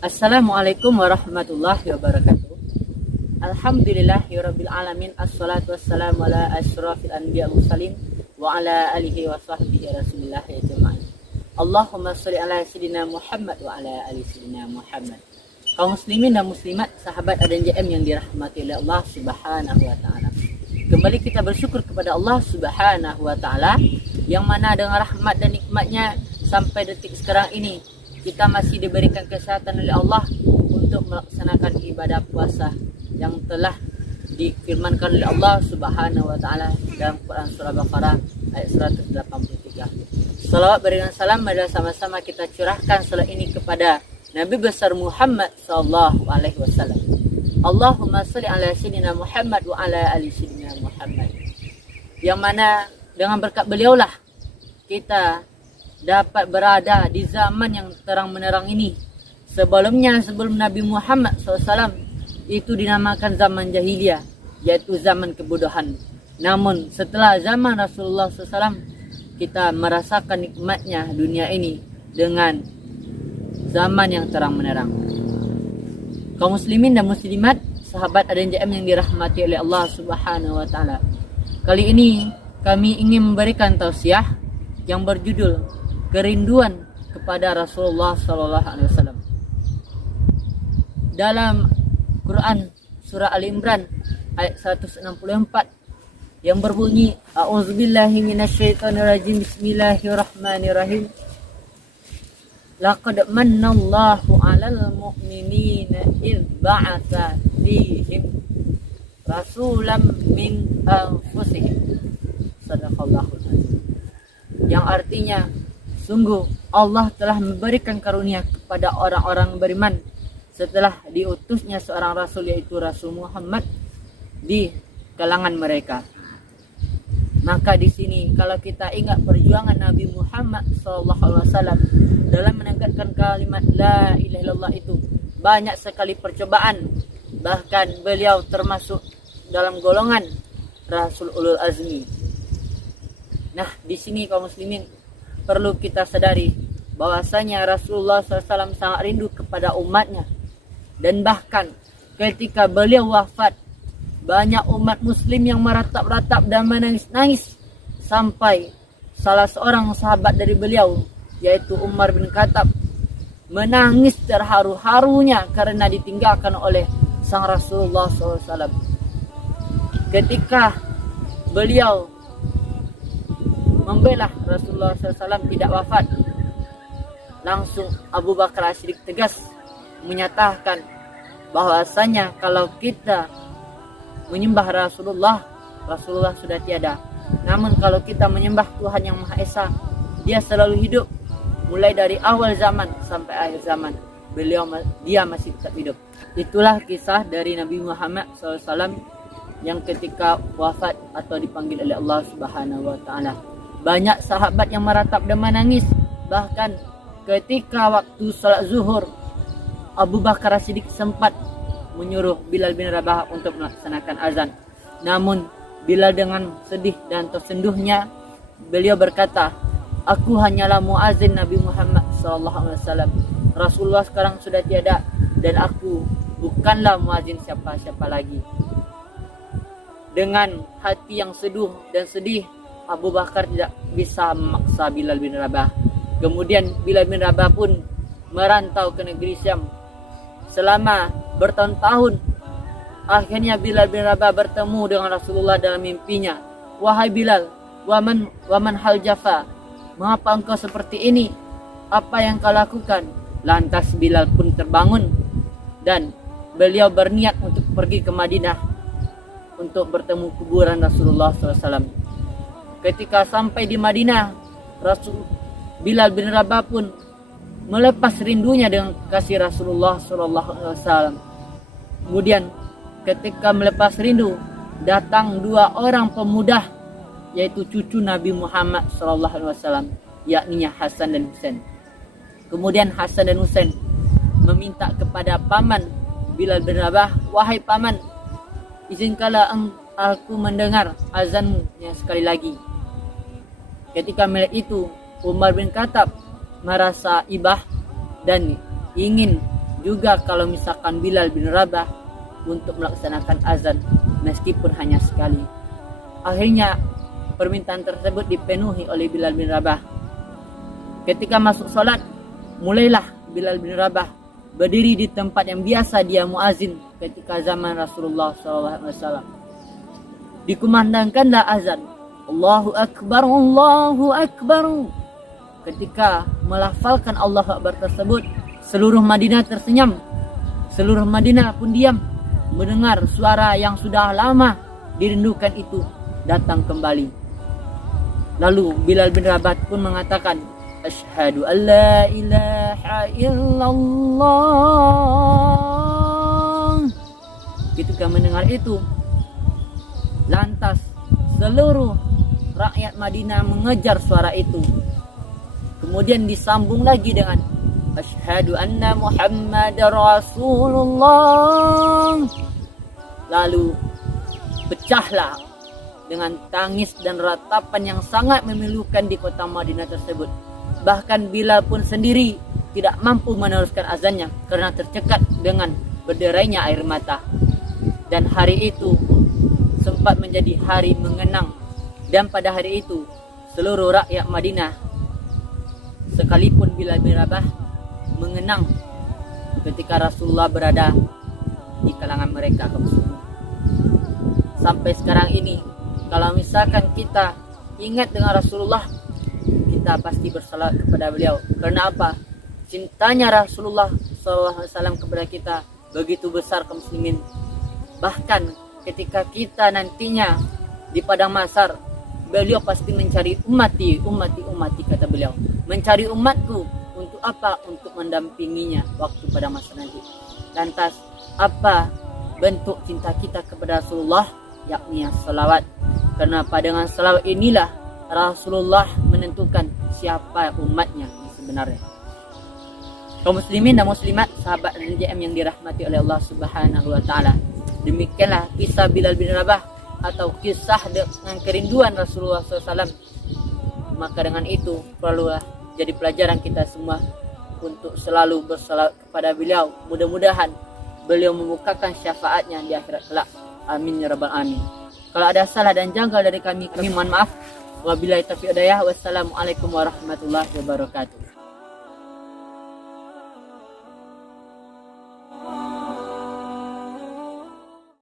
Assalamualaikum warahmatullahi wabarakatuh. Alhamdulillahirabbil alamin. Assalatu wassalamu ala asyrafil anbiya mursalin wa ala alihi wa sahbihi rasulillah ajma'in. Allahumma shalli ala sayyidina Muhammad wa ala ali sayyidina Muhammad. Kaum muslimin dan muslimat, sahabat ADNJM yang dirahmati oleh Allah Subhanahu wa taala. Kembali kita bersyukur kepada Allah Subhanahu wa taala yang mana dengan rahmat dan nikmatnya sampai detik sekarang ini kita masih diberikan kesehatan oleh Allah untuk melaksanakan ibadah puasa yang telah difirmankan oleh Allah Subhanahu wa taala dalam Quran surah Baqarah ayat 183. Salawat berikan salam adalah sama-sama kita curahkan salat ini kepada Nabi besar Muhammad sallallahu alaihi wasallam. Allahumma shalli ala sayyidina Muhammad wa ala ali sayyidina Muhammad. Yang mana dengan berkat beliaulah kita dapat berada di zaman yang terang menerang ini. Sebelum Nabi Muhammad SAW itu dinamakan zaman jahiliyah, yaitu zaman kebodohan. Namun setelah zaman Rasulullah SAW, kita merasakan nikmatnya dunia ini dengan zaman yang terang menerang. Kaum muslimin dan muslimat, sahabat ADNJM yang dirahmati oleh Allah Subhanahu wa taala. Kali ini kami ingin memberikan tausiah yang berjudul kerinduan kepada Rasulullah sallallahu alaihi wasallam. Dalam Quran surah Ali Imran ayat 164 yang berbunyi A'udzubillahi minasyaitonirrajim, bismillahirrahmanirrahim. Laqad mannallahu 'alal mu'minina idz ba'atsa fihim rasulan min anfusihim. Shadaqallahul azim. Yang artinya, sungguh Allah telah memberikan karunia kepada orang-orang beriman setelah diutusnya seorang rasul, yaitu Rasul Muhammad di kalangan mereka. Maka di sini kalau kita ingat perjuangan Nabi Muhammad SAW dalam menegakkan kalimat la ilaha illallah itu, banyak sekali percobaan. Bahkan beliau termasuk dalam golongan Rasul Ulul Azmi. Nah, di sini kaum muslimin perlu kita sadari bahwasanya Rasulullah SAW sangat rindu kepada umatnya. Dan bahkan ketika beliau wafat, banyak umat muslim yang meratap-ratap dan menangis-nangis. Sampai salah seorang sahabat dari beliau, yaitu Umar bin Khattab, menangis terharu-harunya karena ditinggalkan oleh sang Rasulullah SAW. Ketika beliau membela Rasulullah SAW tidak wafat, langsung Abu Bakar As-Siddiq tegas menyatakan bahwasanya kalau kita menyembah Rasulullah sudah tiada. Namun kalau kita menyembah Tuhan yang Maha Esa, dia selalu hidup. Mulai dari awal zaman sampai akhir zaman, dia masih tetap hidup. Itulah kisah dari Nabi Muhammad SAW yang ketika wafat atau dipanggil oleh Allah Subhanahu wa taala. Banyak sahabat yang meratap dan menangis. Bahkan ketika waktu salat zuhur, Abu Bakar As-Siddiq sempat menyuruh Bilal bin Rabah untuk melaksanakan azan. Namun Bilal dengan sedih dan tersenduhnya, beliau berkata, "Aku hanyalah muazin Nabi Muhammad SAW. Rasulullah sekarang sudah tiada dan aku bukanlah muazin siapa-siapa lagi." Dengan hati yang seduh dan sedih, Abu Bakar tidak bisa memaksa Bilal bin Rabah. Kemudian Bilal bin Rabah pun merantau ke negeri Syam selama bertahun-tahun. Akhirnya Bilal bin Rabah bertemu dengan Rasulullah dalam mimpinya. "Wahai Bilal, waman hal jafa, mengapa engkau seperti ini? Apa yang kau lakukan?" Lantas Bilal pun terbangun dan beliau berniat untuk pergi ke Madinah untuk bertemu kuburan Rasulullah SAW. Ketika sampai di Madinah, Bilal bin Rabah pun melepas rindunya dengan kasih Rasulullah SAW. Kemudian ketika melepas rindu, datang dua orang pemuda, yaitu cucu Nabi Muhammad SAW, yakni Hasan dan Husain. Kemudian Hasan dan Husain meminta kepada paman Bilal bin Rabah, "Wahai paman, izinkanlah aku mendengar azanmu yang sekali lagi." Ketika melihat itu, Umar bin Khattab merasa ibah dan ingin juga kalau misalkan Bilal bin Rabah untuk melaksanakan azan meskipun hanya sekali. Akhirnya permintaan tersebut dipenuhi oleh Bilal bin Rabah. Ketika masuk salat, mulailah Bilal bin Rabah berdiri di tempat yang biasa dia muazin ketika zaman Rasulullah SAW. Dikumandangkanlah azan, Allahu Akbar, Allahu Akbar. Ketika melafalkan Allahu Akbar tersebut, seluruh Madinah tersenyum. Seluruh Madinah pun diam mendengar suara yang sudah lama dirindukan itu datang kembali. Lalu Bilal bin Rabah pun mengatakan, Asyhadu an la ilaha illallah. Ketika mendengar itu, lantas seluruh rakyat Madinah mengejar suara itu. Kemudian disambung lagi dengan Asyhadu anna Muhammadar Rasulullah. Lalu pecahlah dengan tangis dan ratapan yang sangat memilukan di kota Madinah tersebut. Bahkan Bilal pun sendiri tidak mampu meneruskan azannya karena tercekat dengan berderainya air mata. Dan hari itu sempat menjadi hari mengenang. Dan pada hari itu seluruh rakyat Madinah sekalipun Bilal bin Rabah mengenang ketika Rasulullah berada di kalangan mereka kaum muslimin. Sampai sekarang ini kalau misalkan kita ingat dengan Rasulullah, kita pasti bersalat kepada beliau. Karena apa? Cintanya Rasulullah SAW kepada kita begitu besar kaum muslimin. Bahkan ketika kita nantinya di padang mahsyar, beliau pasti mencari ummati kata beliau. Mencari umatku untuk apa? Untuk mendampinginya waktu pada masa nanti. Lantas apa bentuk cinta kita kepada Rasulullah? Yakni salawat. Karena dengan salawat inilah Rasulullah menentukan siapa umatnya sebenarnya. Kaum muslimin dan muslimat, sahabat RJM yang dirahmati oleh Allah Subhanahu wa taala. Demikianlah kisah Bilal bin Rabah atau kisah dengan kerinduan Rasulullah SAW. Maka dengan itu perlulah jadi pelajaran kita semua untuk selalu bersalawat kepada beliau. Mudah-mudahan beliau membukakan syafaatnya di akhirat kelak. Amin ya rabbal alamin. Kalau ada salah dan janggal dari kami mohon maaf. Wabillahi taufiq hidayah. Wassalamualaikum warahmatullahi wabarakatuh.